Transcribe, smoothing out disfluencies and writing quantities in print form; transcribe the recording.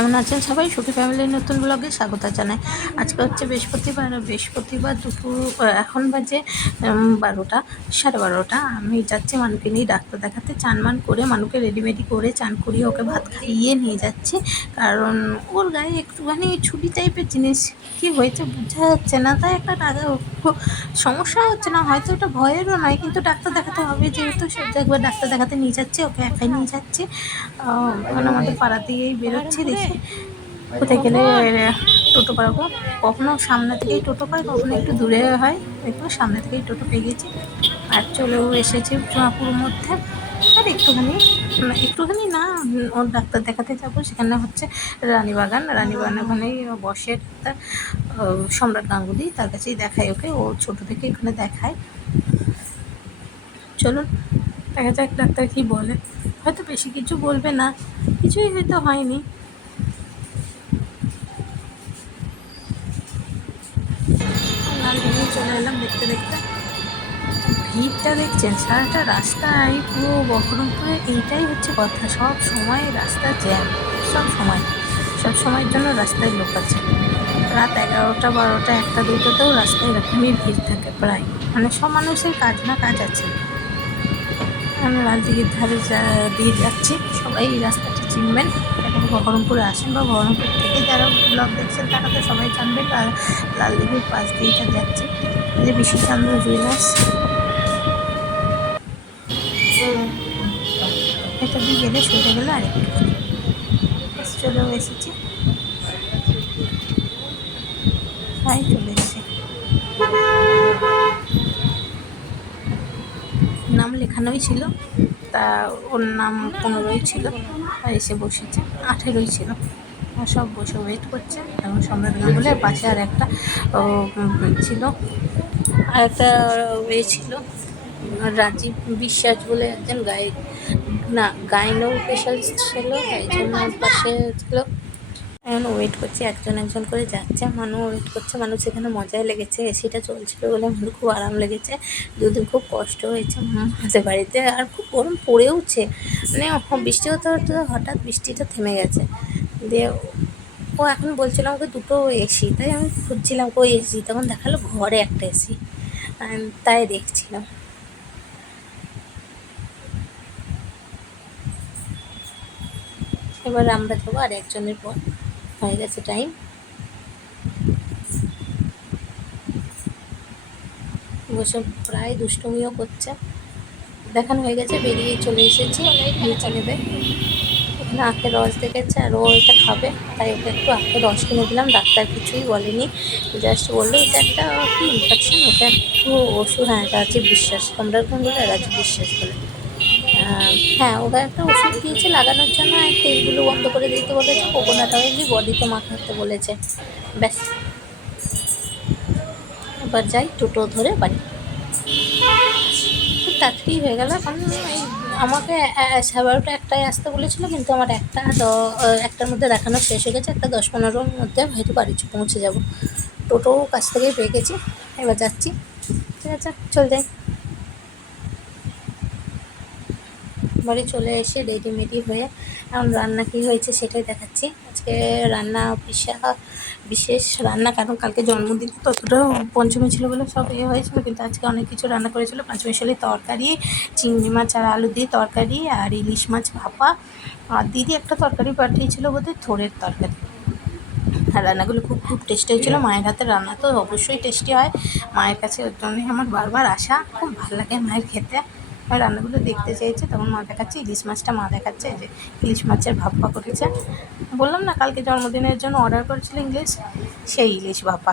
কেমন আছেন সবাই? সুখী ফ্যামিলির নতুন ব্লগে স্বাগত জানাই। আজকে হচ্ছে বৃহস্পতিবার দুপুর এখন বাজে 12টা, 12:30। আমি যাচ্ছি মানুকে নিয়ে ডাক্তার দেখাতে। চান করে মানুকে রেডিমেডি করে চান করিয়ে ওকে ভাত খাইয়ে নিয়ে যাচ্ছি, কারণ ওর গায়ে একটুখানি ছুটি টাইপের জিনিস কি হয়েছে বোঝা যাচ্ছে না, তাই একটা সমস্যা হচ্ছে না, হয়তো ওটা ভয়েরও নয়, কিন্তু ডাক্তার দেখাতে হবে যেহেতু, সেটা একবার ডাক্তার দেখাতে নিয়ে যাচ্ছি, ওকে একাই নিয়ে যাচ্ছি। মানে আমাদের পাড়া দিয়েই বেরোচ্ছি, দেখি কোথায় গেলে টোটো পাবো। কখনো সামনে থেকেই টোটো পাই, কখনো একটু দূরে হয়, দেখবো সামনে থেকেই টোটো পেয়ে গেছি আর চলেও এসেছি চুয়াপুর মধ্যে। আর একটুখানি না, ওর ডাক্তার দেখাতে যাবো, সেখানে হচ্ছে রানীবাগান ওখানেই বসে ডাক্তার সম্রাট গাঙ্গুলি, তার কাছেই দেখায় ওকে, ও ছোটো থেকে এখানে দেখায়। চলুন দেখা যাক ডাক্তার কী বলে, হয়তো বেশি কিছু বলবে না, কিছুই হয়তো হয়নি। লালদিঘি চলে এলাম দেখতে দেখতে। ভিড়টা দেখছেন সারাটা রাস্তায়, পুরো বহরমপুরে এইটাই হচ্ছে কথা, সব সময় রাস্তা জ্যাম, সব সময়ের জন্য রাস্তায় লোক আছে। রাত 11টা 12টা 1টা 2টাতেও রাস্তায় এরকমই ভিড় থাকে প্রায়, মানে সব মানুষের কাজ না কাজ আছে। আমি লালদিঘির ধারে দিয়ে যাচ্ছি, সবাই এই রাস্তাটা চিনবেন, এখন বহরমপুরে আসেন বা বহরমপুর থেকে যারা ব্লগ দেখছেন তারা তো সবাই জানবেন। লালদিঘির পাশ দিয়েটা যাচ্ছি, যে বিশ্বচন্দ্র জুয়েলার্স, এটা দিয়ে গেলে সোজা গেলে আরেকটুখানি চলেও এসেছি, তাই চলে এসেছি। নাম লেখানোই ছিল, তা ওর নাম 15ই ছিল, তাই এসে বসেছে। 18ই ছিল, সব বসে ওয়েট করছে। এবং সম্রাট গাঙ্গুলির পাশে আর একটা ছিল, আর একটা ছিল রাজীব বিশ্বাস বলে একজন গাইনো স্পেশালিস্ট ছিল, তাই জন্য ওর পাশে ছিল। এখন ওয়েট করছি, একজন করে যাচ্ছে, ওয়েট করছে। সেখানে মজাই লেগেছে, এসিটা চলছিল বলে আমার খুব আরাম লেগেছে। দুদিন খুব কষ্ট হয়েছে আমাদের বাড়িতে, আর খুব গরম পড়েওছে, মানে বৃষ্টি হতে হঠাৎ বৃষ্টিটা থেমে গেছে। দিয়ে ও এখন বলছিল আমাকে দুটো এসি, তাই আমি খুঁজছিলাম কই এসি, তখন দেখালো ঘরে একটা এসি, তাই দেখছিলাম। এবার আমরা যাবো আর একজনের পর, হয়ে গেছে টাইম। বসে প্রায় দুষ্টুমিও করছে, দেখানো হয়ে গেছে, বেরিয়ে চলে এসেছি। নিচে নেবে, এখানে আখের রস দেখেছে আর ও এটা খাবে, তাই ওকে একটু আখের রস কিনে দিলাম। ডাক্তার কিছুই বলেনি, জাস্ট বললো এটা একটা কি ইনফেকশন, ওটা একটু ওষুধ, হ্যাঁ এটা আছে বিশ্বাস, সম্রাট গাঙ্গুলি আর রাজু বিশ্বাস বলে। হ্যাঁ ওকে একটা ওষুধ দিয়েছে লাগানোর জন্য, আর তেলগুলো বন্ধ করে দিতে বলেছে, কোকোনাট অয়েলই বডিতে মাখাতে বলেছে, ব্যাস। এবার যাই টোটো ধরে বাড়ি, খুব তাড়াতাড়ি হয়ে গেল। কারণ এই আমাকে 12:30 1টায় আসতে বলেছিল, কিন্তু আমার 1টার মধ্যে দেখানো শেষ হয়ে গেছে, 1:10-15 মধ্যে হয়তো বাড়ি পৌঁছে যাব। টোটো কাছ থেকেই পেয়ে গেছি, এবার যাচ্ছি। ঠিক আছে, চল যাই। বাড়ি চলে এসে রেডিমেডি হয়ে এখন রান্না কী হয়েছে সেটাই দেখাচ্ছি। আজকে রান্না বিশেষ রান্না, কারণ কালকে জন্মদিন, ততটা পঞ্চমী ছিল বলে সব হয়েছিল, কিন্তু আজকে অনেক কিছু রান্না করেছিল। পাঁচমিশালি তরকারি, চিংড়ি মাছ আর আলু দিয়ে তরকারি, আর ইলিশ মাছ ভাপা, আর দিদি একটা তরকারি পাঠিয়েছিল বোধহয়, থোড়ের তরকারি। আর রান্নাগুলো খুব টেস্টি হয়েছিল। মায়ের হাতের রান্না তো অবশ্যই টেস্টি হয়, মায়ের কাছে ওর জন্যই আমার বারবার আসা, খুব ভালো লাগে মায়ের খেতে। আর রান্নাগুলো দেখতে চেয়েছে, তখন মা দেখাচ্ছে ইলিশ মাছটা, মা দেখাচ্ছে যে ইলিশ মাছের ভাপা করেছে। বললাম না কালকে জন্মদিনের জন্য অর্ডার করেছিল ইলিশ, সেই ইলিশ ভাপা।